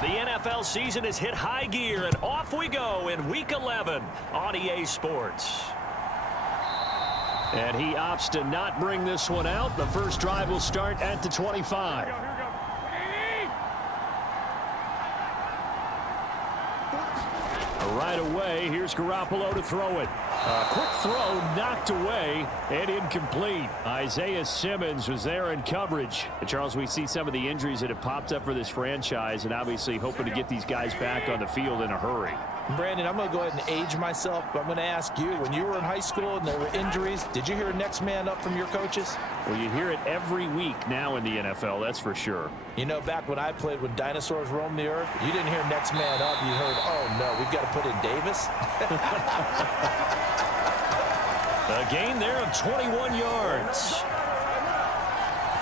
The NFL season has hit high gear, and off we go in Week 11 on EA Sports. And he opts to not bring this one out. The first drive will start at the 25. Right away, here's Garoppolo to throw it. A quick throw knocked away and incomplete. Isaiah Simmons was there in coverage. And Charles, we see some of the injuries that have popped up for this franchise, and obviously hoping to get these guys back on the field in a hurry. Brandon, I'm going to go ahead and age myself, but I'm going to ask you, when you were in high school and there were injuries, did you hear next man up from your coaches? Well, you hear it every week now in the NFL, that's for sure. You know, back when I played when dinosaurs roamed the earth, you didn't hear next man up. You heard, oh, no, we've got to put in Davis. A gain there of 21 yards.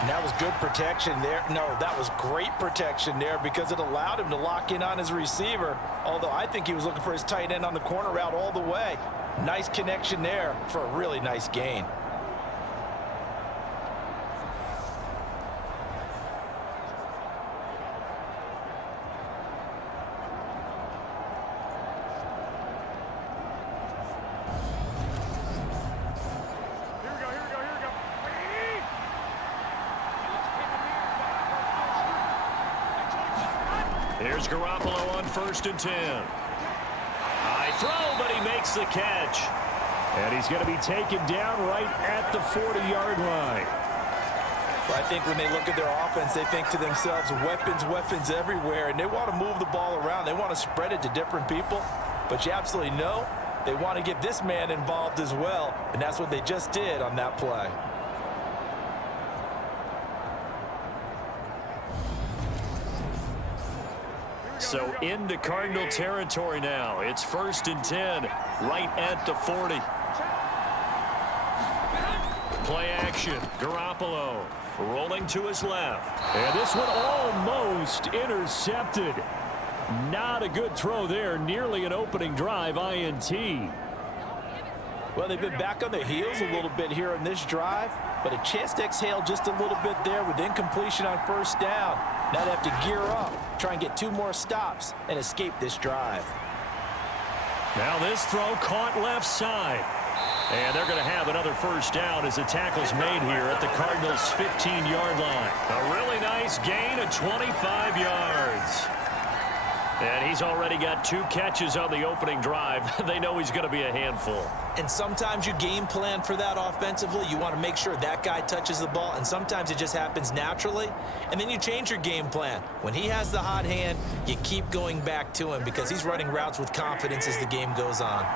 And that was good protection there. No, that was great protection there because it allowed him to lock in on his receiver, although I think he was looking for his tight end on the corner route all the way. Nice connection there for a really nice gain. Here's Garoppolo on 1st and 10. High throw, but he makes the catch. And he's going to be taken down right at the 40-yard line. Well, I think when they look at their offense, they think to themselves, weapons, weapons everywhere, and they want to move the ball around. They want to spread it to different people, but you absolutely know they want to get this man involved as well, and that's what they just did on that play. So into Cardinal territory now. It's 1st and 10, right at the 40. Play action. Garoppolo rolling to his left. And this one almost intercepted. Not a good throw there. Nearly an opening drive INT. Well, they've been back on their heels a little bit here on this drive, but a chance to exhale just a little bit there with incompletion on 1st down. Now they have to gear up, try and get 2 more stops, and escape this drive. Now this throw caught left side. And they're going to have another 1st down as the tackle's made here at the Cardinals' 15-yard line. A really nice gain of 25 yards. And he's already got 2 catches on the opening drive. They know he's going to be a handful. And sometimes you game plan for that offensively. You want to make sure that guy touches the ball, and sometimes it just happens naturally. And then you change your game plan. When he has the hot hand, you keep going back to him because he's running routes with confidence as the game goes on.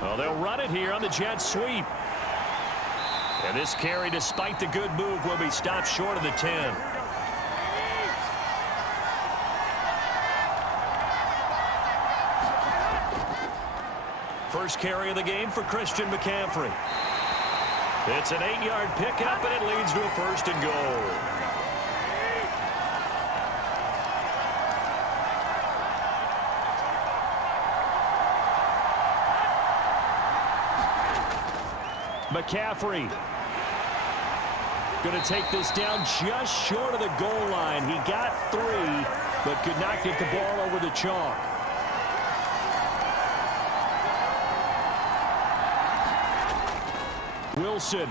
Well, they'll run it here on the jet sweep. And this carry, despite the good move, will be stopped short of the 10. First carry of the game for Christian McCaffrey. It's an 8-yard pickup, and it leads to a 1st and goal. McCaffrey going to take this down just short of the goal line. He got 3, but could not get the ball over the chalk. Wilson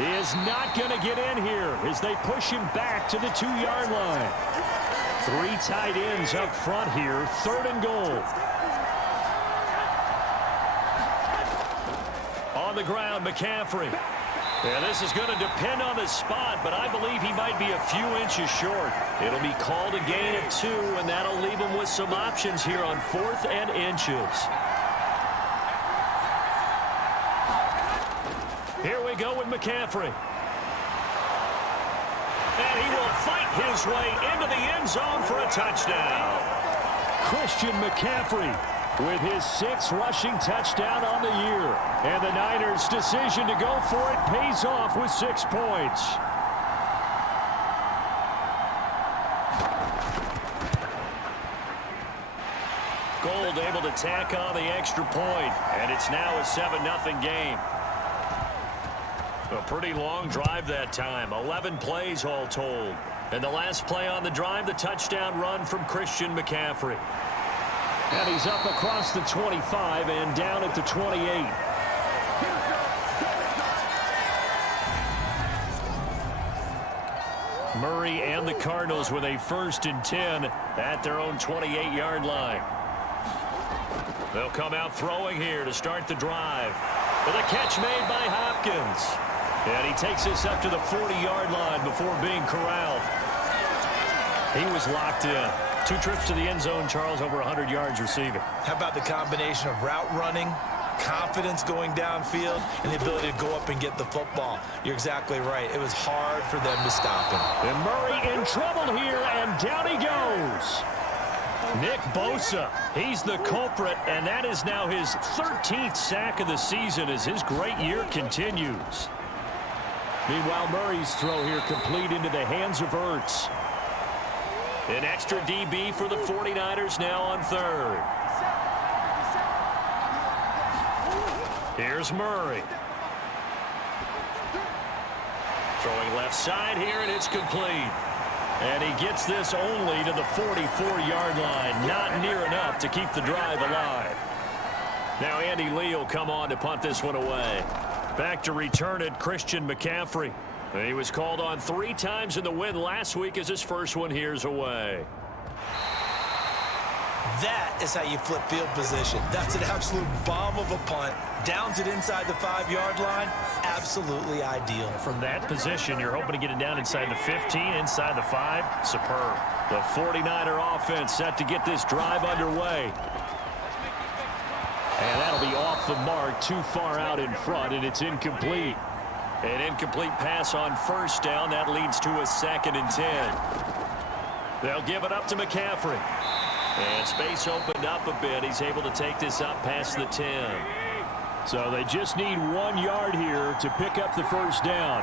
is not going to get in here as they push him back to the 2-yard line. 3 tight ends up front here, 3rd and goal. On the ground, McCaffrey. And this is going to depend on the spot, but I believe he might be a few inches short. It'll be called a gain of 2, and that'll leave him with some options here on 4th and inches. Here we go with McCaffrey. And he will fight his way into the end zone for a touchdown. Christian McCaffrey with his 6th rushing touchdown on the year. And the Niners' decision to go for it pays off with 6 points. Gold able to tack on the extra point, and it's now a 7-0 game. A pretty long drive that time. 11 plays all told. And the last play on the drive, the touchdown run from Christian McCaffrey. And he's up across the 25 and down at the 28. Murray and the Cardinals with a 1st and 10 at their own 28-yard line. They'll come out throwing here to start the drive. With a catch made by Hopkins. And he takes this up to the 40-yard line before being corralled. He was locked in. 2 trips to the end zone, Charles, over 100 yards receiving. How about the combination of route running, confidence going downfield, and the ability to go up and get the football? You're exactly right. It was hard for them to stop him. And Murray in trouble here, and down he goes. Nick Bosa, he's the culprit, and that is now his 13th sack of the season as his great year continues. Meanwhile, Murray's throw here complete into the hands of Ertz. An extra DB for the 49ers now on 3rd. Here's Murray. Throwing left side here, and it's complete. And he gets this only to the 44-yard line. Not near enough to keep the drive alive. Now Andy Lee will come on to punt this one away. Back to return it, Christian McCaffrey. He was called on 3 times in the win last week as his first one here's away. That is how you flip field position. That's an absolute bomb of a punt. Downs it inside the 5-yard line. Absolutely ideal. From that position, you're hoping to get it down inside the 15, inside the 5. Superb. The 49er offense set to get this drive underway. And that'll be off the mark, too far out in front, and it's incomplete. An incomplete pass on 1st down. That leads to a 2nd and 10. They'll give it up to McCaffrey. And space opened up a bit. He's able to take this up past the 10. So they just need 1 yard here to pick up the 1st down.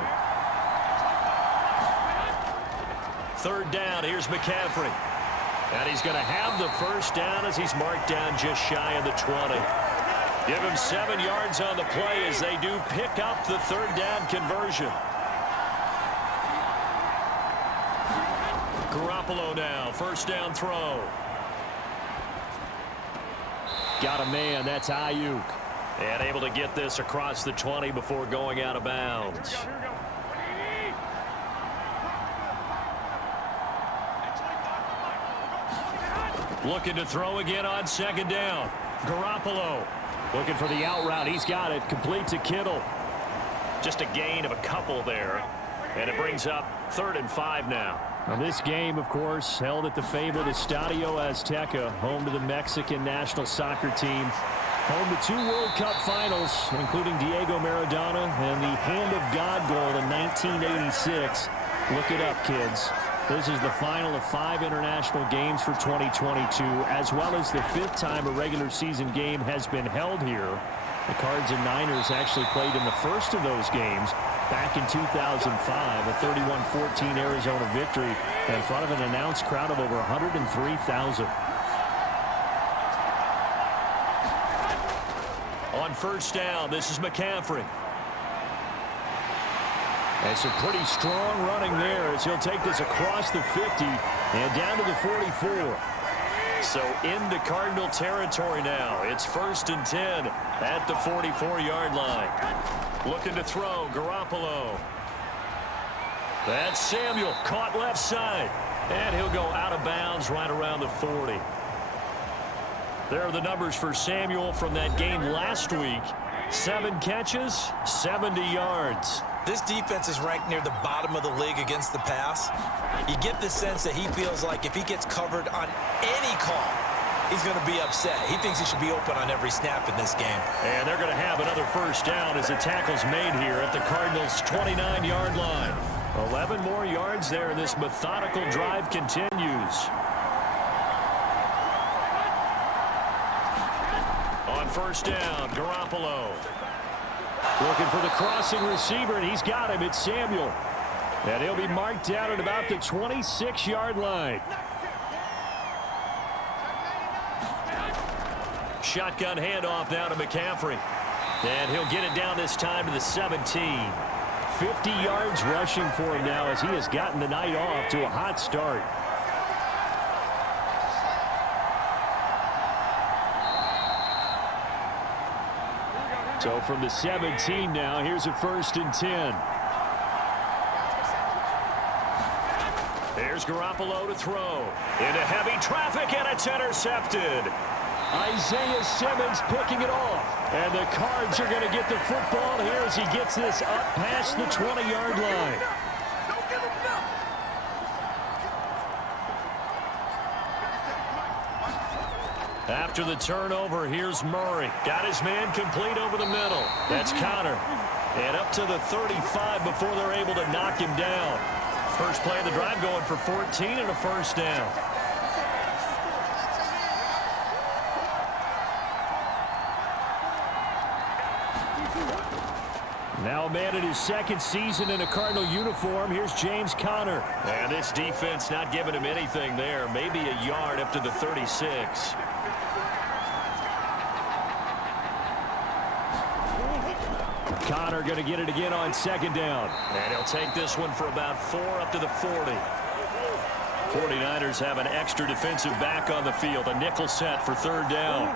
3rd down. Here's McCaffrey. And he's going to have the 1st down as he's marked down just shy of the 20. Give him 7 yards on the play as they do pick up the 3rd down conversion. Garoppolo now, 1st down throw. Got a man, that's Ayuk. And able to get this across the 20 before going out of bounds. Looking to throw again on 2nd down. Garoppolo. Looking for the out route. He's got it. Complete to Kittle. Just a gain of a couple there. And it brings up 3rd and 5 now. Now this game, of course, held at the fabled Estadio Azteca, home to the Mexican national soccer team. Home to 2 World Cup finals, including Diego Maradona and the Hand of God goal in 1986. Look it up, kids. This is the final of 5 international games for 2022, as well as the 5th time a regular season game has been held here. The Cards and Niners actually played in the first of those games back in 2005, a 31-14 Arizona victory in front of an announced crowd of over 103,000. On 1st down, this is McCaffrey. And some pretty strong running there as he'll take this across the 50 and down to the 44. So into Cardinal territory now. It's 1st and 10 at the 44-yard line. Looking to throw, Garoppolo. That's Samuel, caught left side. And he'll go out of bounds right around the 40. There are the numbers for Samuel from that game last week. 7 catches, 70 yards. This defense is ranked near the bottom of the league against the pass. You get the sense that he feels like if he gets covered on any call, he's going to be upset. He thinks he should be open on every snap in this game. And they're going to have another 1st down as the tackle's made here at the Cardinals' 29-yard line. 11 more yards there. This methodical drive continues. On 1st down, Garoppolo. Looking for the crossing receiver, and he's got him. It's Samuel. And he'll be marked down at about the 26-yard line. Shotgun handoff now to McCaffrey. And he'll get it down this time to the 17. 50 yards rushing for him now as he has gotten the night off to a hot start. So from the 17 now, here's a 1st and 10. There's Garoppolo to throw. Into heavy traffic, and it's intercepted. Isaiah Simmons picking it off. And the Cards are going to get the football here as he gets this up past the 20-yard line. After the turnover, here's Murray. Got his man complete over the middle. That's Connor. And up to the 35 before they're able to knock him down. First play of the drive going for 14 and a 1st down. Now a man in his 2nd season in a Cardinal uniform. Here's James Conner. And this defense not giving him anything there. Maybe a yard up to the 36. Conner going to get it again on 2nd down. And he'll take this one for about 4 up to the 40. 49ers have an extra defensive back on the field. A nickel set for 3rd down.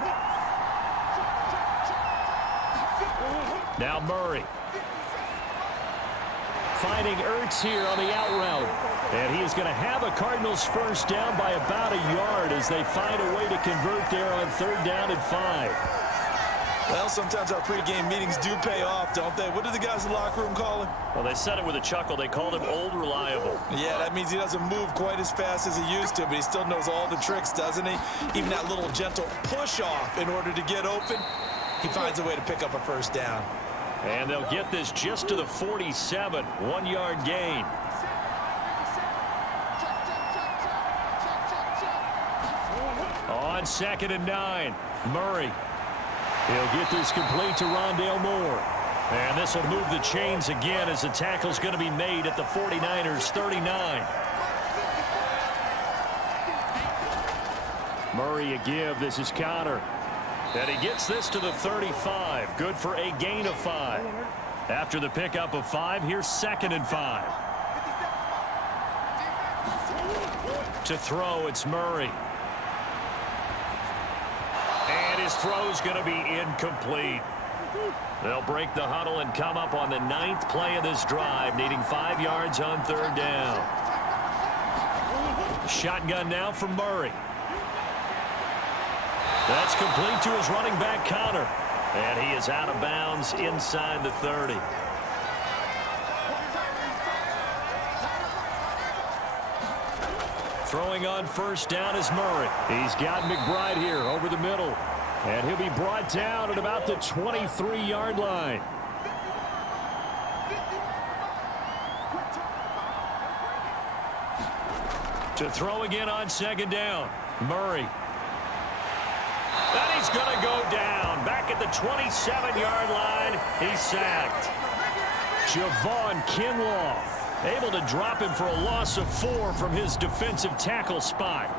Now Murray. Finding Ertz here on the out route. And he is going to have a Cardinals 1st down by about a yard as they find a way to convert there on 3rd down and 5. Well, sometimes our pregame meetings do pay off, don't they? What did the guys in the locker room call him? Well, they said it with a chuckle. They called him Old Reliable. Yeah, that means he doesn't move quite as fast as he used to, but he still knows all the tricks, doesn't he? Even that little gentle push-off in order to get open, he finds a way to pick up a 1st down. And they'll get this just to the 47, 1-yard gain. On 2nd and 9, Murray. He'll get this complete to Rondale Moore. And this will move the chains again as the tackle's going to be made at the 49ers 39. Murray a give. This is Conner. And he gets this to the 35. Good for a gain of 5. After the pickup of 5, here's 2nd and 5. To throw, it's Murray. And his throw's going to be incomplete. They'll break the huddle and come up on the 9th play of this drive, needing 5 yards on 3rd down. Shotgun now from Murray. That's complete to his running back, Connor. And he is out of bounds inside the 30. Throwing on 1st down is Murray. He's got McBride here over the middle. And he'll be brought down at about the 23-yard line. To throw again on 2nd down, Murray. And he's going to go down. Back at the 27-yard line, he's sacked. Javon Kinlaw able to drop him for a loss of 4 from his defensive tackle spot.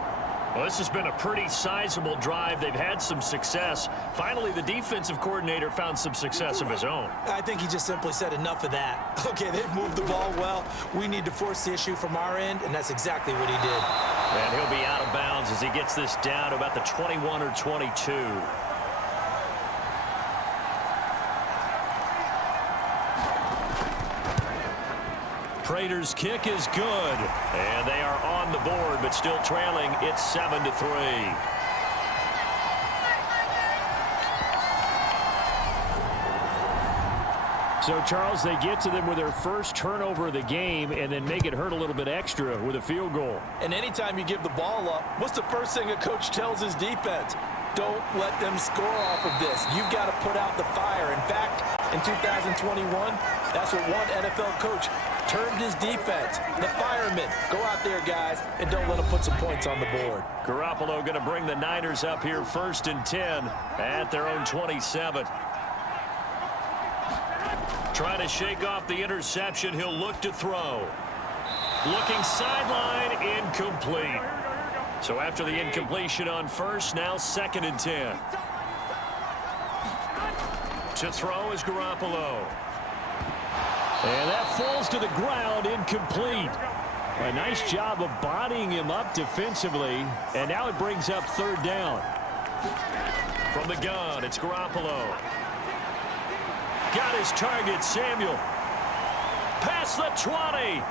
Well, this has been a pretty sizable drive. They've had some success. Finally, the defensive coordinator found some success of his own. I think he just simply said enough of that. Okay, they've moved the ball well. We need to force the issue from our end, and that's exactly what he did. And he'll be out of bounds as he gets this down to about the 21 or 22. Prater's kick is good. And they are on the board, but still trailing. It's 7-3. So, Charles, they get to them with their first turnover of the game and then make it hurt a little bit extra with a field goal. And anytime you give the ball up, what's the first thing a coach tells his defense? Don't let them score off of this. You've got to put out the fire. In fact, in 2021, that's what one NFL coach termed his defense. The firemen. Go out there, guys, and don't let them put some points on the board. Garoppolo going to bring the Niners up here 1st and 10 at their own 27. Trying to shake off the interception. He'll look to throw. Looking sideline, incomplete. So after the incompletion on 1st, now 2nd and 10. To throw is Garoppolo. And that falls to the ground, incomplete. A nice job of bodying him up defensively, and now it brings up third down. From the gun, it's Garoppolo. Got his target, Samuel. Past the 20.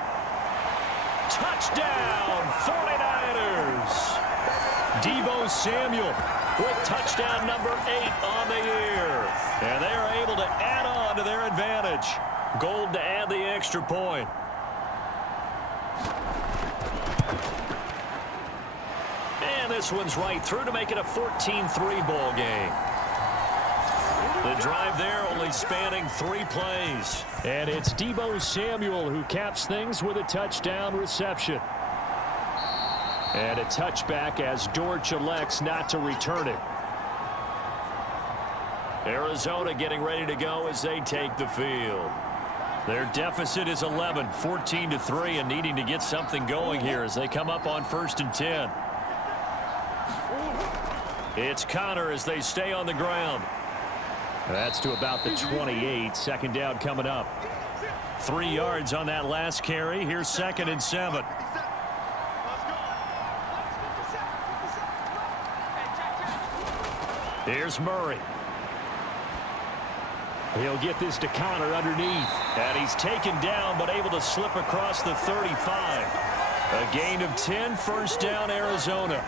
Touchdown, 49ers. Deebo Samuel with touchdown number 8 on the year. And they are able to add on to their advantage. Gold to add the extra point. And this one's right through to make it a 14-3 ball game. The drive there only spanning 3 plays. And it's Deebo Samuel who caps things with a touchdown reception. And a touchback as Dortch elects not to return it. Arizona getting ready to go as they take the field. Their deficit is 11, 14-3, and needing to get something going here as they come up on 1st and 10. It's Connor as they stay on the ground. That's to about the 28. Second down coming up. 3 yards on that last carry. Here's 2nd and 7. Here's Murray. He'll get this to Connor underneath. And he's taken down but able to slip across the 35. A gain of 10, first down Arizona.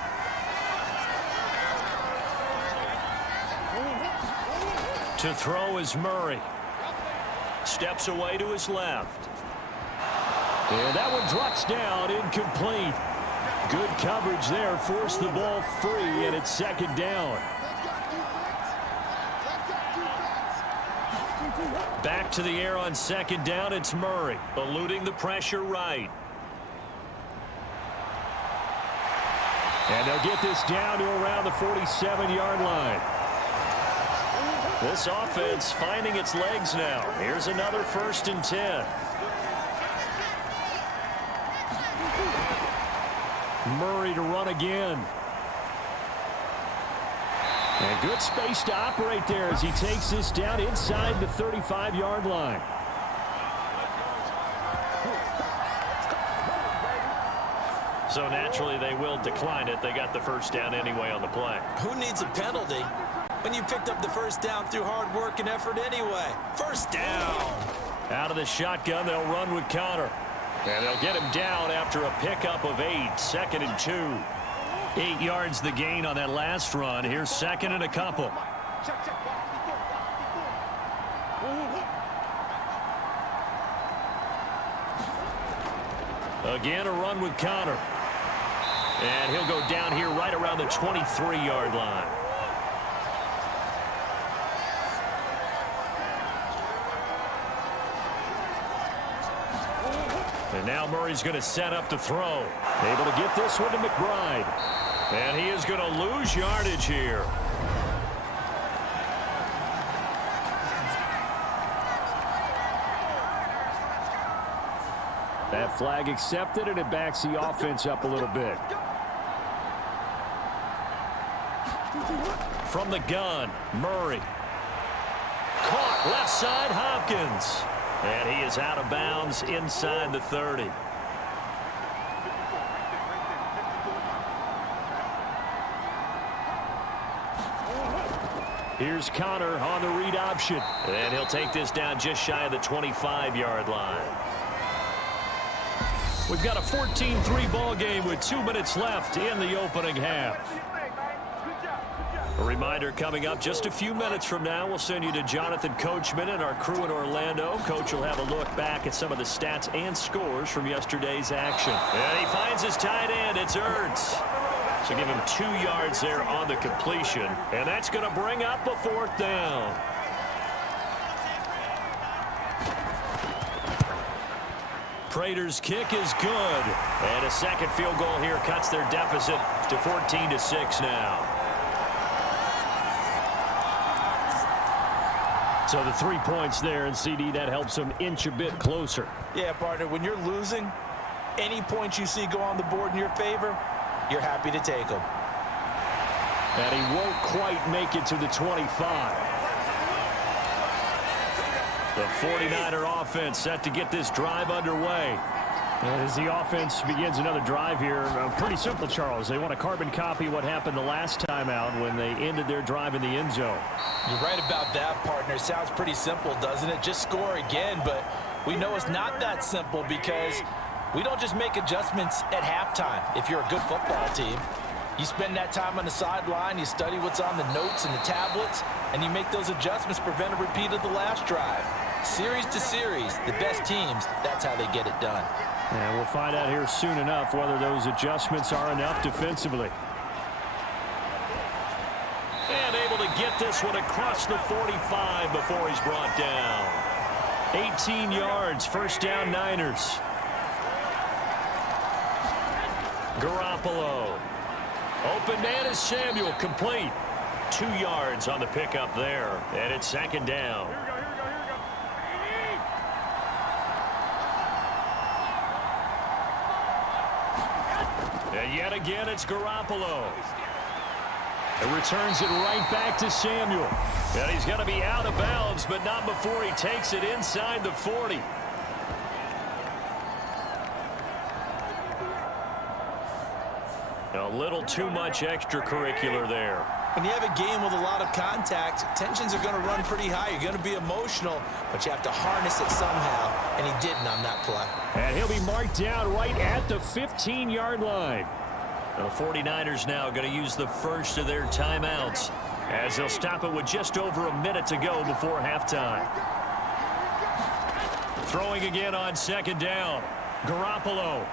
To throw is Murray. Steps away to his left. And that one drops down, incomplete. Good coverage there, forced the ball free, and it's 2nd down. Back to the air on 2nd down, it's Murray, eluding the pressure right. And they'll get this down to around the 47-yard line. This offense finding its legs now. Here's another 1st and 10. Murray to run again. And good space to operate there as he takes this down inside the 35-yard line. So naturally they will decline it. They got the first down anyway on the play. Who needs a penalty when you picked up the first down through hard work and effort anyway? First down. Out of the shotgun, they'll run with Connor. And they'll get him down after a pickup of 8, 2nd and 2. 8 yards the gain on that last run. Here's 2nd and a couple. Again, a run with Connor. And he'll go down here right around the 23-yard line. And now Murray's going to set up to throw. Able to get this one to McBride. And he is going to lose yardage here. That flag accepted, and it backs the offense up a little bit. From the gun, Murray. Caught left side, Hopkins. And he is out of bounds inside the 30. Here's Connor on the read option. And he'll take this down just shy of the 25-yard line. We've got a 14-3 ball game with 2 minutes left in the opening half. A reminder coming up just a few minutes from now. We'll send you to Jonathan Coachman and our crew in Orlando. Coach will have a look back at some of the stats and scores from yesterday's action. And he finds his tight end. It's Ertz. So give him 2 yards there on the completion. And that's going to bring up a 4th down. Prater's kick is good. And a second field goal here cuts their deficit to 14-6 now. So the 3 points there, and CD, that helps them inch a bit closer. Yeah, partner, when you're losing, any points you see go on the board in your favor, you're happy to take them. And he won't quite make it to the 25. The 49er offense set to get this drive underway. And as the offense begins another drive here, pretty simple, Charles. They want to carbon copy what happened the last time out when they ended their drive in the end zone. You're right about that, partner. Sounds pretty simple, doesn't it? Just score again, but we know it's not that simple because we don't just make adjustments at halftime if you're a good football team. You spend that time on the sideline, you study what's on the notes and the tablets, and you make those adjustments, prevent a repeat of the last drive. Series to series, the best teams, that's how they get it done. And we'll find out here soon enough whether those adjustments are enough defensively. And able to get this one across the 45 before he's brought down. 18 yards, first down Niners. Garoppolo. Open man is Samuel, complete. 2 yards on the pickup there, and it's second down. And yet again, it's Garoppolo. It returns it right back to Samuel. And he's going to be out of bounds, but not before he takes it inside the 40. A little too much extracurricular there. When you have a game with a lot of contact, tensions are going to run pretty high. You're going to be emotional, but you have to harness it somehow, and he didn't on that play. And he'll be marked down right at the 15-yard line. The 49ers now going to use the first of their timeouts as they'll stop it with just over a minute to go before halftime. Throwing again on second down. Garoppolo.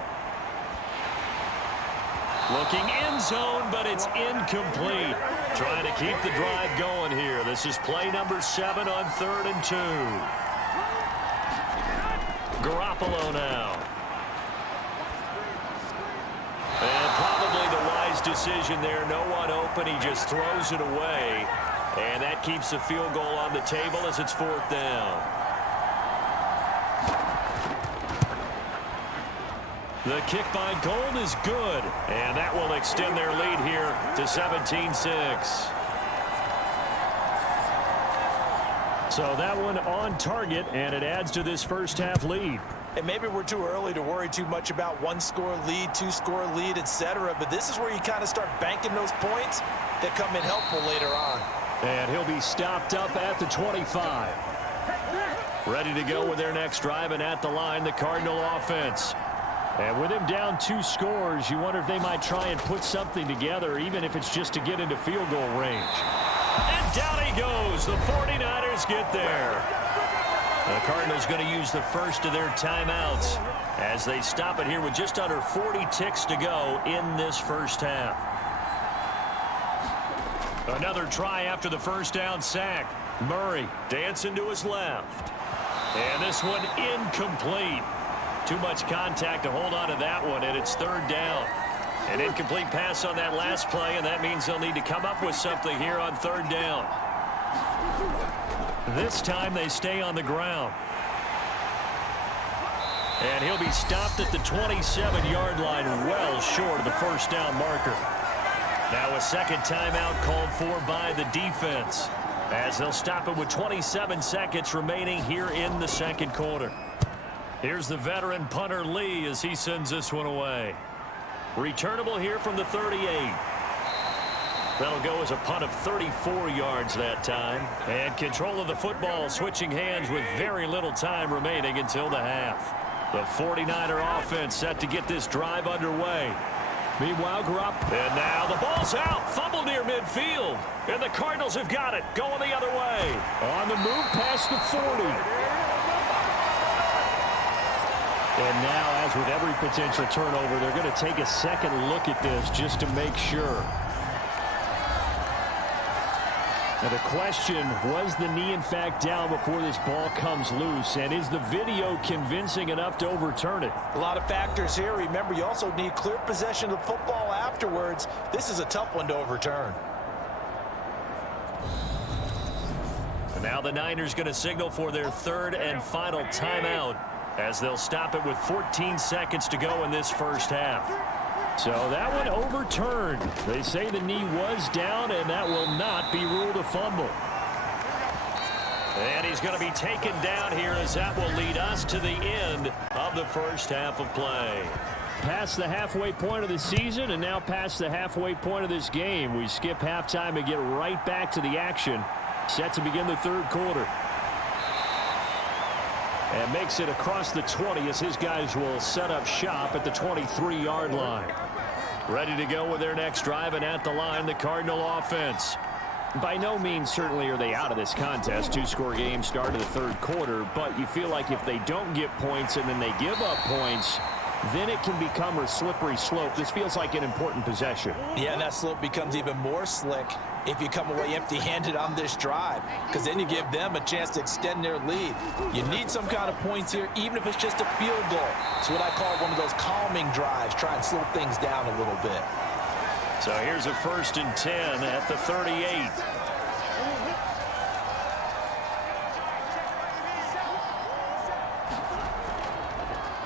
Looking end zone, but it's incomplete. Trying to keep the drive going here. This is play number 7 on 3rd and 2. Garoppolo now. And probably the wise decision there. No one open. He just throws it away. And that keeps the field goal on the table as it's 4th down. The kick by Gold is good, and that will extend their lead here to 17-6. So that one on target, and it adds to this first half lead. And maybe we're too early to worry too much about 1-score lead, 2-score lead, etc. But this is where you kind of start banking those points that come in helpful later on. And he'll be stopped up at the 25. Ready to go with their next drive, and at the line, the Cardinal offense. And with him down 2 scores, you wonder if they might try and put something together, even if it's just to get into field goal range. And down he goes. The 49ers get there. The Cardinals going to use the first of their timeouts as they stop it here with just under 40 ticks to go in this first half. Another try after the first down sack. Murray dancing to his left. And this one incomplete. Too much contact to hold on to that one, and it's 3rd down. An incomplete pass on that last play, and that means they'll need to come up with something here on 3rd down. This time they stay on the ground. And he'll be stopped at the 27-yard line, well short of the first down marker. Now a second timeout called for by the defense as they'll stop it with 27 seconds remaining here in the second quarter. Here's the veteran punter Lee as he sends this one away. Returnable here from the 38. That'll go as a punt of 34 yards that time. And control of the football switching hands with very little time remaining until the half. The 49er offense set to get this drive underway. Meanwhile, Garoppolo. And now the ball's out. Fumble near midfield. And the Cardinals have got it. Going the other way. On the move past the 40. And now, as with every potential turnover, they're going to take a second look at this just to make sure. Now the question, was the knee in fact down before this ball comes loose? And is the video convincing enough to overturn it? A lot of factors here. Remember, you also need clear possession of football afterwards. This is a tough one to overturn. And now the Niners going to signal for their 3rd and final timeout as they'll stop it with 14 seconds to go in this first half. So that one overturned. They say the knee was down, and that will not be ruled a fumble. And he's going to be taken down here as that will lead us to the end of the first half of play. Past the halfway point of the season and now past the halfway point of this game. We skip halftime and get right back to the action. Set to begin the third quarter. And makes it across the 20 as his guys will set up shop at the 23-yard line. Ready to go with their next drive, and at the line, the Cardinal offense. By no means certainly are they out of this contest. Two-score game start of the third quarter, but you feel like if they don't get points and then they give up points, then it can become a slippery slope. This feels like an important possession. Yeah, and that slope becomes even more slick if you come away empty-handed on this drive, because then you give them a chance to extend their lead. You need some kind of points here, even if it's just a field goal. It's what I call one of those calming drives. Try and slow things down a little bit. So here's a 1st and 10 at the 38.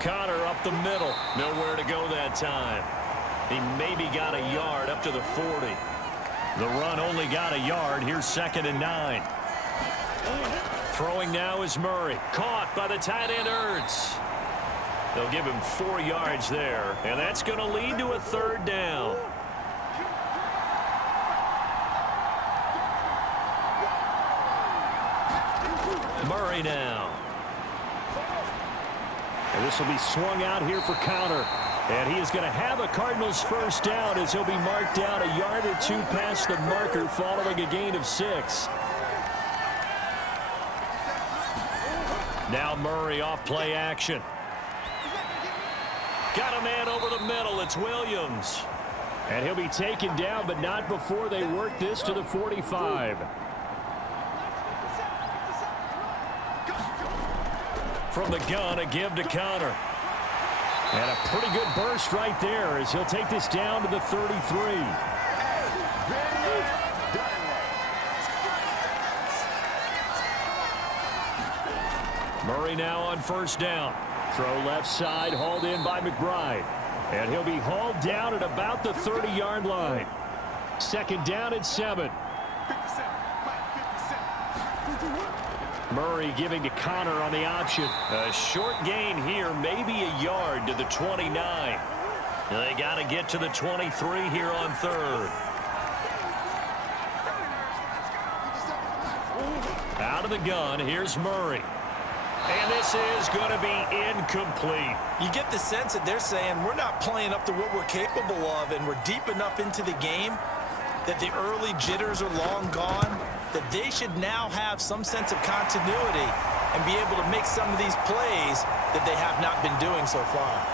Connor up the middle. Nowhere to go that time. He maybe got a yard up to the 40. The run only got a yard. Here's 2nd and 9. Throwing now is Murray. Caught by the tight end Ertz. They'll give him 4 yards there. And that's going to lead to a 3rd down. Murray now. And this will be swung out here for Connor. And he is going to have a Cardinals first down as he'll be marked down a yard or 2 past the marker following a gain of 6. Now Murray off play action. Got a man over the middle. It's Williams. And he'll be taken down, but not before they work this to the 45. From the gun, a give to Connor. And a pretty good burst right there as he'll take this down to the 33. Murray now on first down. Throw left side, hauled in by McBride. And he'll be hauled down at about the 30-yard line. 2nd down at 7. Murray giving to Connor on the option. A short gain here, maybe a yard to the 29. They got to get to the 23 here on 3rd. Out of the gun, here's Murray. And this is going to be incomplete. You get the sense that they're saying we're not playing up to what we're capable of, and we're deep enough into the game that the early jitters are long gone, that they should now have some sense of continuity and be able to make some of these plays that they have not been doing so far.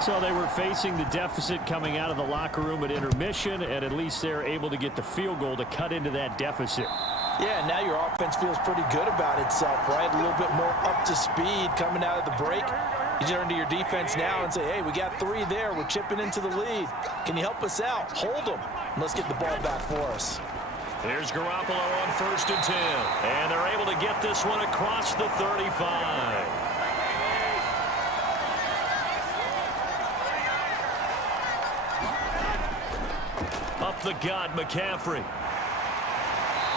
So they were facing the deficit coming out of the locker room at intermission, and at least they're able to get the field goal to cut into that deficit. Yeah, now your offense feels pretty good about itself, right? A little bit more up to speed coming out of the break. You turn to your defense now and say, hey, we got 3 there. We're chipping into the lead. Can you help us out? Hold them. Let's get the ball back for us. Here's Garoppolo on 1st and 10. And they're able to get this one across the 35. Up the gut, McCaffrey.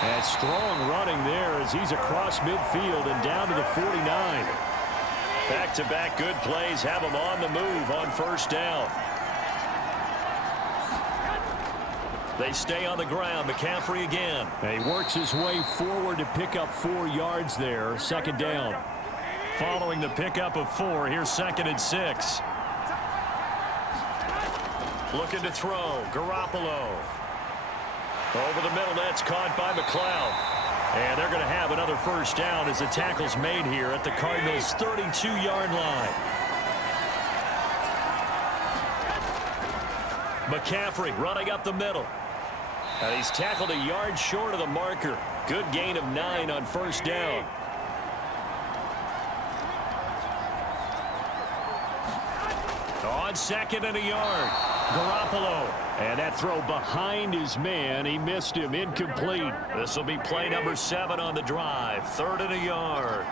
And strong running there as he's across midfield and down to the 49. Back-to-back good plays have him on the move on first down. They stay on the ground. McCaffrey again. And he works his way forward to pick up 4 yards there. 2nd down. Following the pickup of 4, here's 2nd and 6. Looking to throw. Garoppolo. Over the middle, that's caught by McLeod. And they're going to have another first down as the tackle's made here at the Cardinals' 32-yard line. McCaffrey running up the middle. And he's tackled a yard short of the marker. Good gain of 9 on first down. On 2nd and a yard. Garoppolo. And that throw behind his man. He missed him. Incomplete. This will be play number 7 on the drive. 3rd and a yard.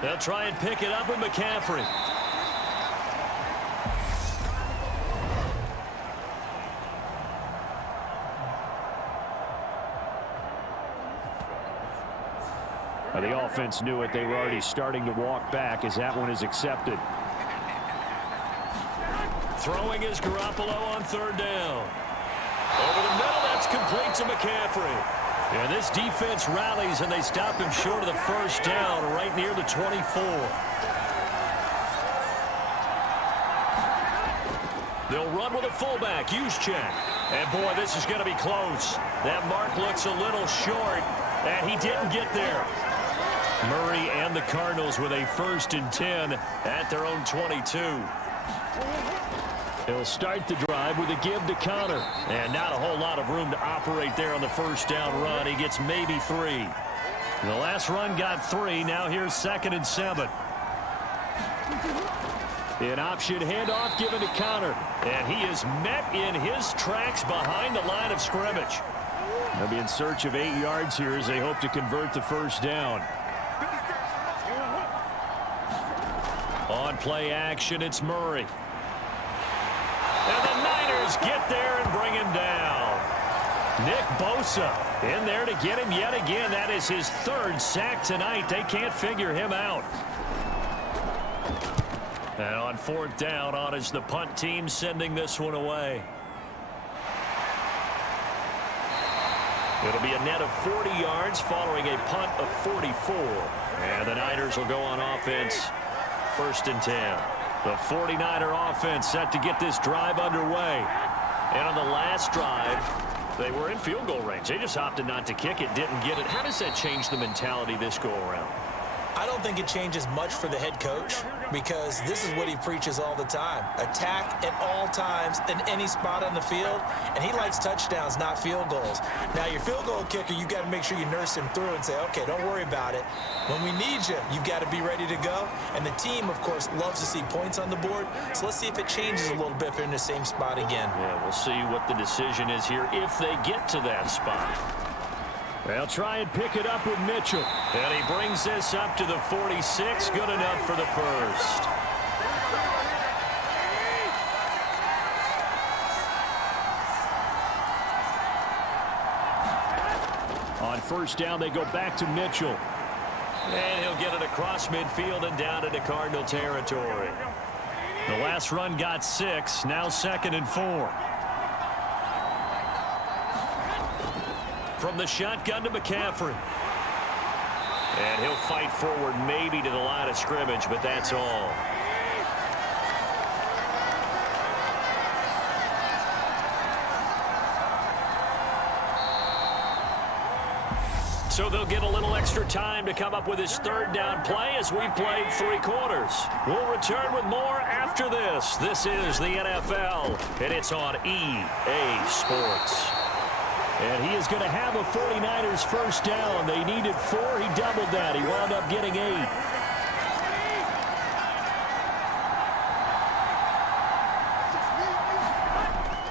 They'll try and pick it up with McCaffrey. The offense knew it. They were already starting to walk back as that one is accepted. Throwing is Garoppolo on third down. Over the middle, that's complete to McCaffrey. And this defense rallies, and they stop him short of the first down right near the 24. They'll run with a fullback, Juszczyk. And, boy, this is going to be close. That mark looks a little short, and he didn't get there. Murray and the Cardinals with a 1st and 10 at their own 22. He'll start the drive with a give to Connor. And not a whole lot of room to operate there on the first down run. He gets maybe 3. The last run got 3. Now here's 2nd and 7. An option handoff given to Connor. And he is met in his tracks behind the line of scrimmage. They'll be in search of 8 yards here as they hope to convert the first down. On play action, it's Murray. And the Niners get there and bring him down. Nick Bosa in there to get him yet again. That is his 3rd sack tonight. They can't figure him out. And on 4th down, on is the punt team sending this one away. It'll be a net of 40 yards following a punt of 44. And the Niners will go on offense, 1st and 10. The 49er offense set to get this drive underway. And on the last drive, they were in field goal range. They just opted not to kick it, didn't get it. How does that change the mentality this go around? I don't think it changes much for the head coach because this is what he preaches all the time. Attack at all times in any spot on the field, and he likes touchdowns, not field goals. Now, your field goal kicker, you got to make sure you nurse him through and say, okay, don't worry about it. When we need you, you've got to be ready to go. And the team, of course, loves to see points on the board. So let's see if it changes a little bit if they're in the same spot again. Yeah, we'll see what the decision is here if they get to that spot. They'll try and pick it up with Mitchell. And he brings this up to the 46. Good enough for the first. On 1st down, they go back to Mitchell. And he'll get it across midfield and down into Cardinal territory. The last run got 6. Now 2nd and 4. From the shotgun to McCaffrey. And he'll fight forward maybe to the line of scrimmage, but that's all. So they'll get a little extra time to come up with his 3rd down play as we've played 3 quarters. We'll return with more after this. This is the NFL, and it's on EA Sports. And he is going to have a 49ers 1st down. They needed 4. He doubled that. He wound up getting 8.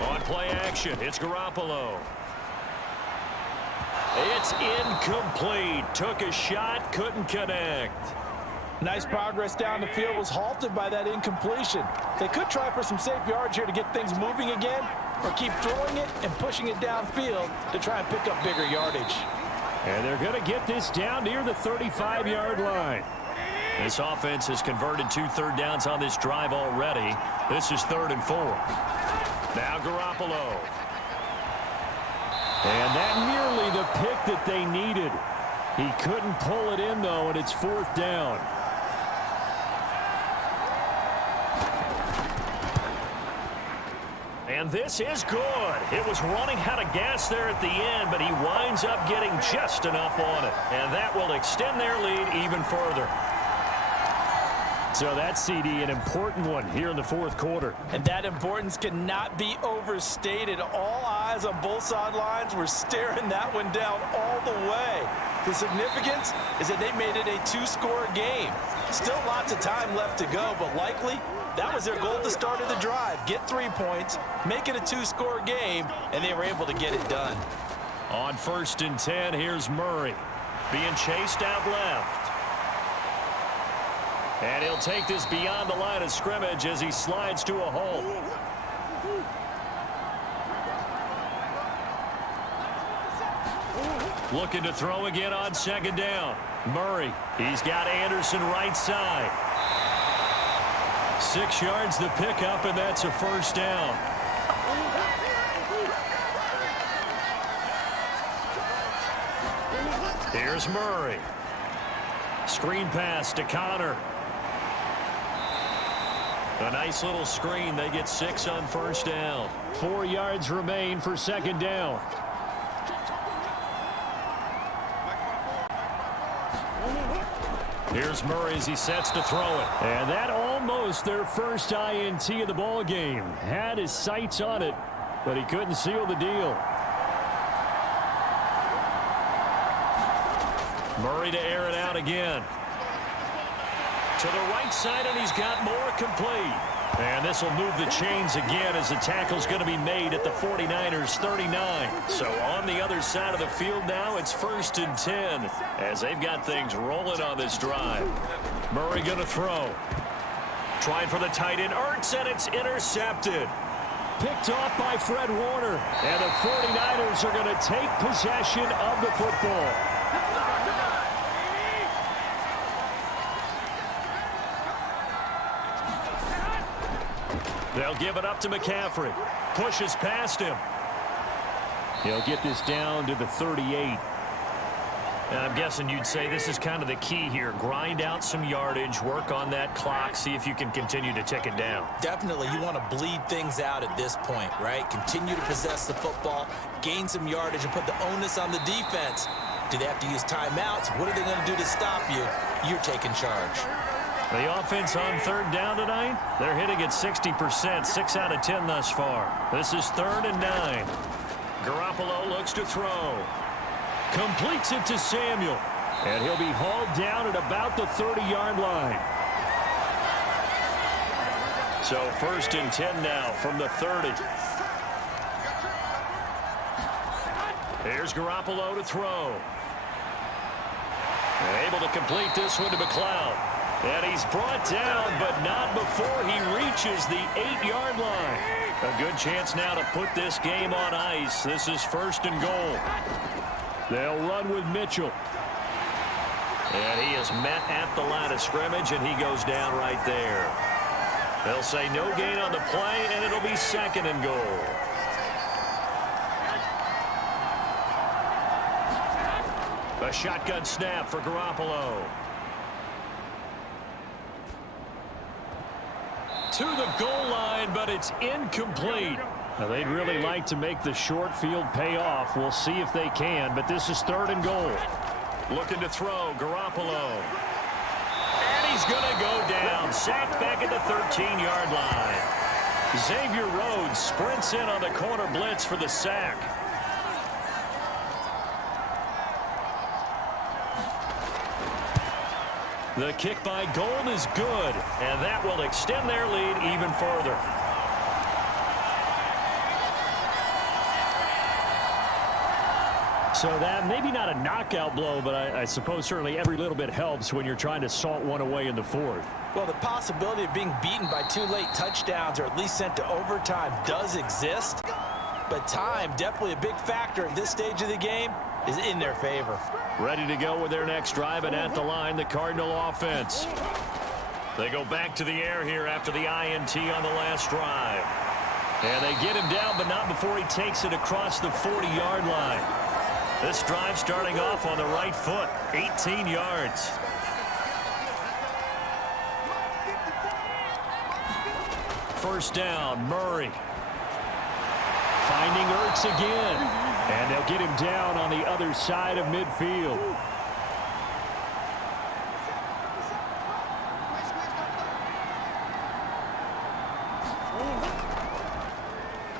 On play action, it's Garoppolo. It's incomplete. Took a shot, couldn't connect. Nice progress down the field was halted by that incompletion. They could try for some safe yards here to get things moving again, or keep throwing it and pushing it downfield to try and pick up bigger yardage. And they're going to get this down near the 35-yard line. This offense has converted 2 third downs on this drive already. This is 3rd and 4. Now Garoppolo. And that nearly the pick that they needed. He couldn't pull it in, though, and it's 4th down. And this is good. It was running out of gas there at the end, but he winds up getting just enough on it. And that will extend their lead even further. So that CD, an important one here in the 4th quarter. And that importance cannot be overstated. All eyes on both sidelines were staring that one down all the way. The significance is that they made it a 2-score game. Still lots of time left to go, but likely that was their goal at the start of the drive. Get 3 points, make it a 2-score game, and they were able to get it done. On 1st and 10, here's Murray being chased out left. And he'll take this beyond the line of scrimmage as he slides to a hole. Looking to throw again on second down. Murray, he's got Anderson right side. 6 yards the pickup, and that's a first down. Here's Murray. Screen pass to Connor. A nice little screen. They get 6 on first down. 4 yards remain for second down. Here's Murray as he sets to throw it. And that almost their first INT of the ball game. Had his sights on it, but he couldn't seal the deal. Murray to air it out again. To the right side, and he's got more complete. And this will move the chains again as the tackle's going to be made at the 49ers 39. So on the other side of the field now, it's 1st and 10 as they've got things rolling on this drive. Murray going to throw. Trying for the tight end, Ertz, and it's intercepted. Picked off by Fred Warner. And the 49ers are going to take possession of the football. They'll give it up to McCaffrey. Pushes past him. He'll get this down to the 38. And I'm guessing you'd say this is kind of the key here. Grind out some yardage, work on that clock, see if you can continue to tick it down. Definitely, you want to bleed things out at this point, right? Continue to possess the football, gain some yardage, and put the onus on the defense. Do they have to use timeouts? What are they going to do to stop you? You're taking charge. The offense on third down tonight, they're hitting at 60%, 6 out of 10 thus far. This is 3rd and 9. Garoppolo looks to throw. Completes it to Samuel. And he'll be hauled down at about the 30-yard line. So 1st and 10 now from the 30. Here's Garoppolo to throw. And able to complete this one to McLeod. And he's brought down, but not before he reaches the 8-yard line. A good chance now to put this game on ice. This is 1st and goal. They'll run with Mitchell. And he is met at the line of scrimmage, and he goes down right there. They'll say no gain on the play, and it'll be 2nd and goal. A shotgun snap for Garoppolo. To the goal line, but it's incomplete. Now, they'd really like to make the short field pay off. We'll see if they can, but this is 3rd and goal. Looking to throw, Garoppolo. And he's going to go down. Sacked back at the 13-yard line. Xavier Rhodes sprints in on the corner blitz for the sack. The kick by Gold is good, and that will extend their lead even further. So that maybe not a knockout blow, but I suppose certainly every little bit helps when you're trying to salt one away in the 4th. Well, the possibility of being beaten by 2 late touchdowns or at least sent to overtime does exist. But time, definitely a big factor at this stage of the game, is in their favor. Ready to go with their next drive, and at the line, the Cardinal offense. They go back to the air here after the INT on the last drive. And they get him down, but not before he takes it across the 40-yard line. This drive starting off on the right foot, 18 yards. First down, Murray. Finding Ertz again. And they'll get him down on the other side of midfield.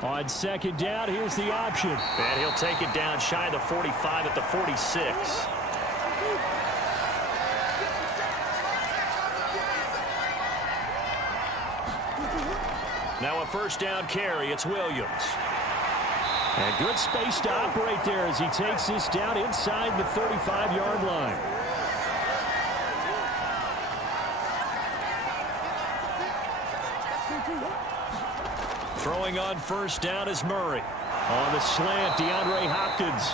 On second down, here's the option. And he'll take it down shy of the 45 at the 46. Now a first down carry. It's Williams. And good space to operate there as he takes this down inside the 35-yard line. Throwing on first down is Murray. On the slant, DeAndre Hopkins.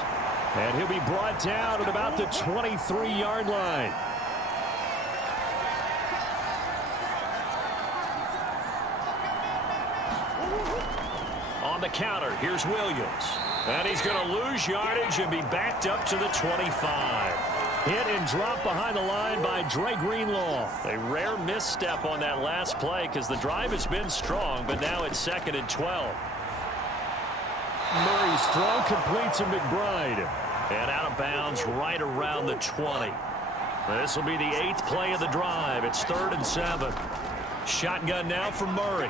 And he'll be brought down at about the 23-yard line. On the counter, here's Williams. And he's going to lose yardage and be backed up to the 25. Hit and drop behind the line by Dre Greenlaw. A rare misstep on that last play because the drive has been strong, but now it's 2nd and 12. Murray's throw complete to McBride. And out of bounds right around the 20. This will be the 8th play of the drive. It's 3rd and 7. Shotgun now for Murray.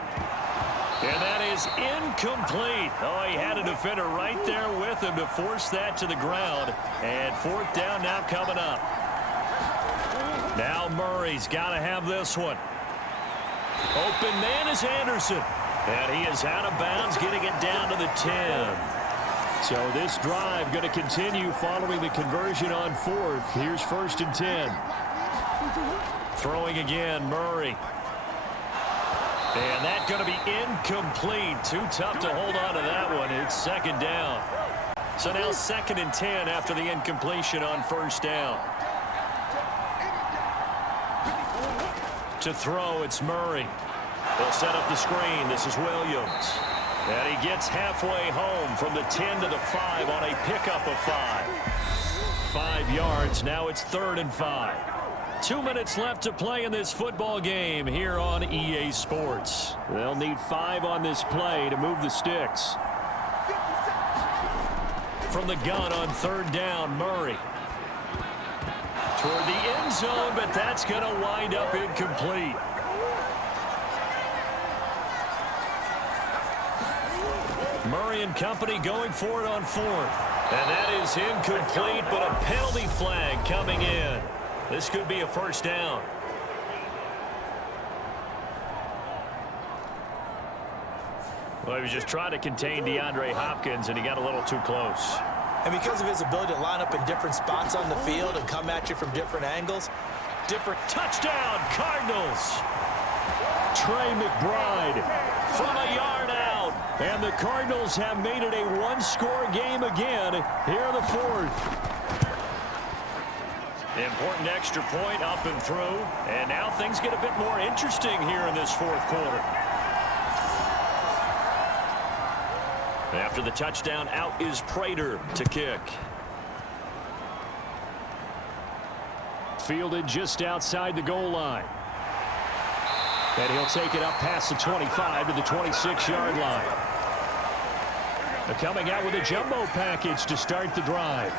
And that is incomplete. Oh, he had a defender right there with him to force that to the ground. And 4th down now coming up. Now Murray's got to have this one. Open man is Anderson. And he is out of bounds, getting it down to the 10. So this drive going to continue following the conversion on 4th. Here's 1st and 10. Throwing again, Murray. And that's going to be incomplete. Too tough to hold on to that one. It's 2nd down. So now 2nd and 10 after the incompletion on 1st down. To throw, it's Murray. They'll set up the screen. This is Williams. And he gets halfway home from the 10 to the 5 on a pickup of 5. 5 yards. Now it's 3rd and 5. 2 minutes left to play in this football game here on EA Sports. They'll need 5 on this play to move the sticks. From the gun on 3rd down, Murray. Toward the end zone, but that's going to wind up incomplete. Murray and company going for it on 4th. And that is incomplete, but a penalty flag coming in. This could be a 1st down. Well, he was just trying to contain DeAndre Hopkins, and he got a little too close. And because of his ability to line up in different spots on the field and come at you from different angles, different touchdown, Cardinals. Trey McBride from a yard out. And the Cardinals have made it a one-score game again here in the 4th. Important extra point up and through. And now things get a bit more interesting here in this 4th quarter. After the touchdown, out is Prater to kick. Fielded just outside the goal line. And he'll take it up past the 25 to the 26-yard line. They're coming out with a jumbo package to start the drive.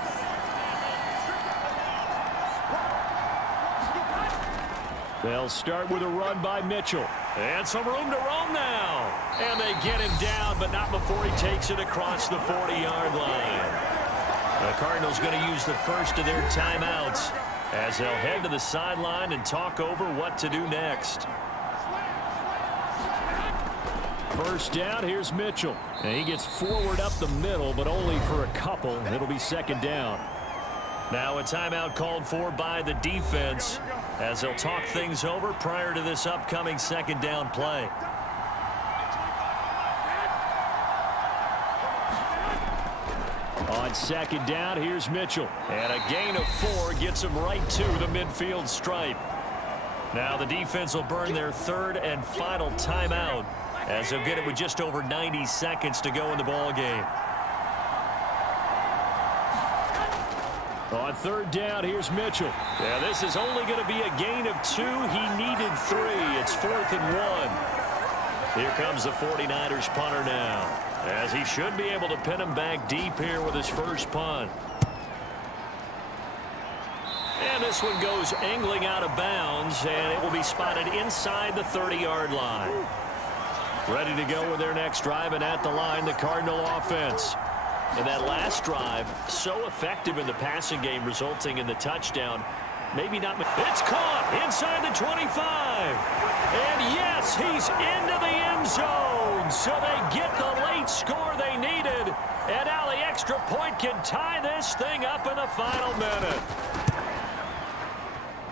They'll start with a run by Mitchell. And some room to roam now. And they get him down, but not before he takes it across the 40-yard line. The Cardinals going to use the first of their timeouts as they'll head to the sideline and talk over what to do next. First down, here's Mitchell. And he gets forward up the middle, but only for a couple. It'll be 2nd down. Now a timeout called for by the defense as they'll talk things over prior to this upcoming 2nd down play. On 2nd down, here's Mitchell. And a gain of 4 gets him right to the midfield stripe. Now the defense will burn their 3rd and final timeout as they'll get it with just over 90 seconds to go in the ball game. On 3rd down, here's Mitchell. Yeah, this is only going to be a gain of 2. He needed 3. It's 4th and 1. Here comes the 49ers punter now, as he should be able to pin him back deep here with his first punt. And this one goes angling out of bounds, and it will be spotted inside the 30-yard line. Ready to go with their next drive, and at the line, the Cardinal offense. And that last drive, so effective in the passing game, resulting in the touchdown. Maybe not. It's caught inside the 25. And yes, he's into the end zone. So they get the late score they needed. And now the extra point can tie this thing up in the final minute.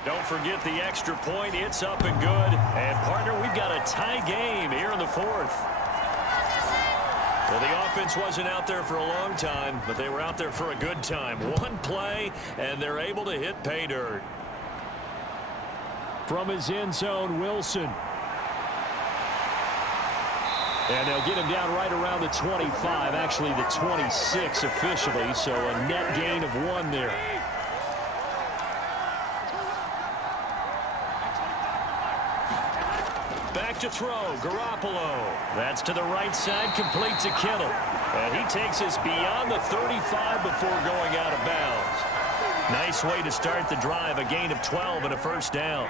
Don't forget the extra point. It's up and good. And, partner, we've got a tie game here in the 4th. Well, the offense wasn't out there for a long time, but they were out there for a good time. One play, and they're able to hit pay dirt. From his end zone, Wilson. And they'll get him down right around the 25, actually the 26 officially, so a net gain of 1 there. Back to throw, Garoppolo. That's to the right side, complete to Kittle. And he takes us beyond the 35 before going out of bounds. Nice way to start the drive, a gain of 12 and a first down.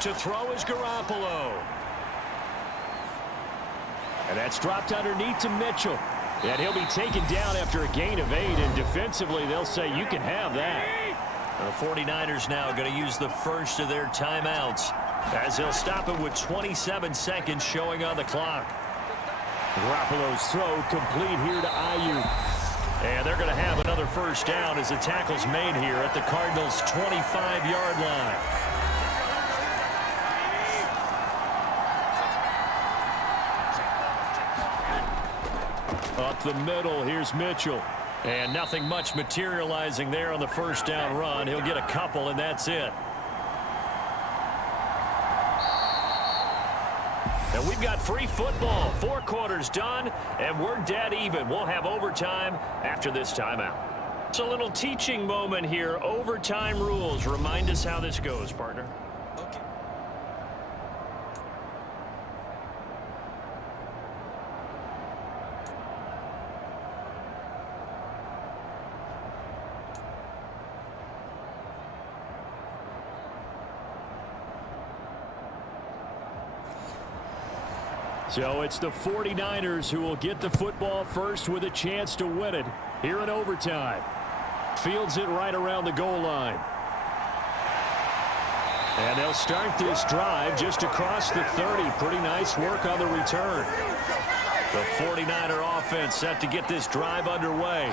To throw is Garoppolo. And that's dropped underneath to Mitchell. And he'll be taken down after a gain of 8, and defensively they'll say you can have that. The 49ers now going to use the first of their timeouts as they'll stop it with 27 seconds showing on the clock. Garoppolo's throw complete here to Ayuk. And they're going to have another first down as the tackle's made here at the Cardinals' 25-yard line. Up the middle, here's Mitchell. And nothing much materializing there on the first down run. He'll get a couple, and that's it. And we've got free football. 4 quarters done, and we're dead even. We'll have overtime after this timeout. It's a little teaching moment here. Overtime rules. Remind us how this goes, partner. Okay. So it's the 49ers who will get the football first with a chance to win it here in overtime. Fields it right around the goal line. And they'll start this drive just across the 30. Pretty nice work on the return. The 49er offense set to get this drive underway.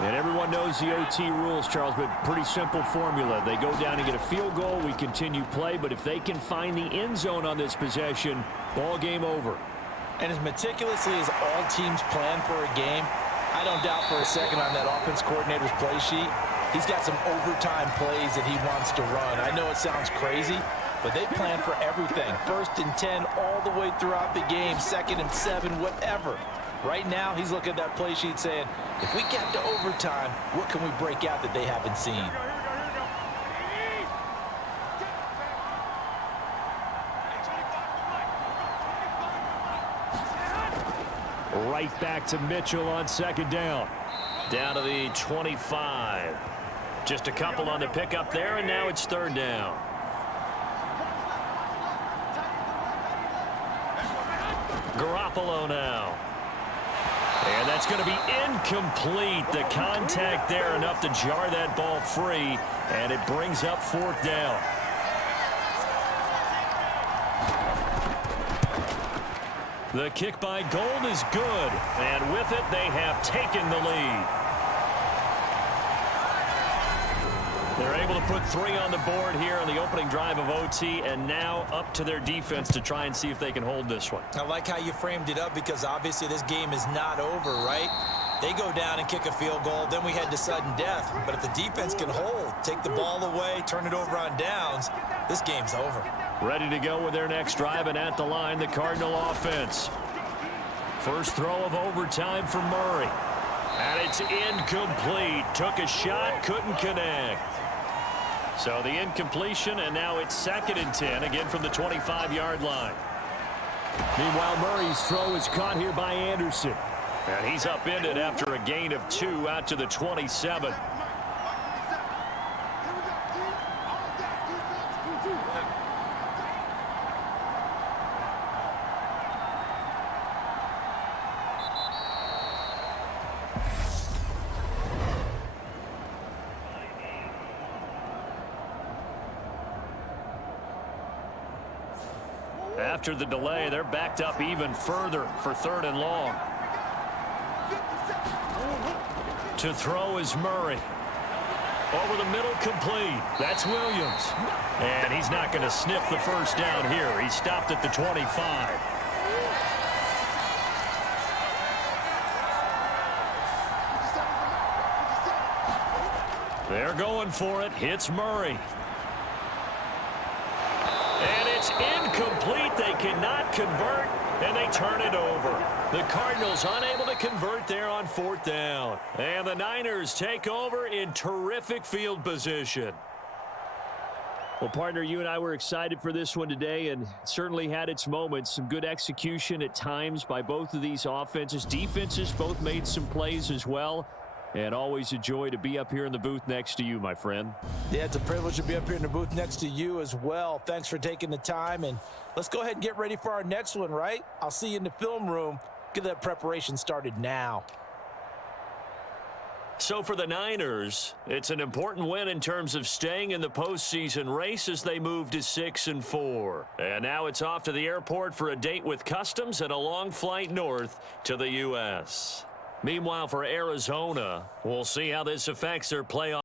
And everyone knows the OT rules, Charles, but pretty simple formula. They go down and get a field goal, we continue play, but if they can find the end zone on this possession, ball game over. And as meticulously as all teams plan for a game, I don't doubt for a second on that offense coordinator's play sheet, he's got some overtime plays that he wants to run. I know it sounds crazy, but they plan for everything. 1st and 10 all the way throughout the game, 2nd and 7, whatever. Right now, he's looking at that play sheet saying, if we get to overtime, what can we break out that they haven't seen? Right back to Mitchell on 2nd down. Down to the 25. Just a couple on the pickup there, and now it's 3rd down. Garoppolo now. And that's going to be incomplete. The contact there enough to jar that ball free, and it brings up 4th down. The kick by Gold is good, and with it, they have taken the lead. They're able to put 3 on the board here on the opening drive of OT, and now up to their defense to try and see if they can hold this one. I like how you framed it up because obviously this game is not over, right? They go down and kick a field goal, then we head to sudden death. But if the defense can hold, take the ball away, turn it over on downs, this game's over. Ready to go with their next drive, and at the line, the Cardinal offense. First throw of overtime for Murray. And it's incomplete. Took a shot, couldn't connect. So the incompletion, and now it's 2nd and 10, again from the 25-yard line. Meanwhile, Murray's throw is caught here by Anderson. And he's upended after a gain of 2 out to the 27. After the delay, they're backed up even further for 3rd and long. To throw is Murray. Over the middle, complete. That's Williams. And he's not going to sniff the first down here. He stopped at the 25. They're going for it. Hits Murray. And it's incomplete. They cannot convert, and they turn it over. The Cardinals unable to convert there on 4th down. And the Niners take over in terrific field position. Well, partner, you and I were excited for this one today, and it certainly had its moments. Some good execution at times by both of these offenses. Defenses both made some plays as well. And always a joy to be up here in the booth next to you, my friend. Yeah, it's a privilege to be up here in the booth next to you as well. Thanks for taking the time, and let's go ahead and get ready for our next one, right? I'll see you in the film room. Get that preparation started now. So for the Niners, it's an important win in terms of staying in the postseason race as they move to 6-4. And now it's off to the airport for a date with Customs and a long flight north to the U.S. Meanwhile, for Arizona, we'll see how this affects their playoff.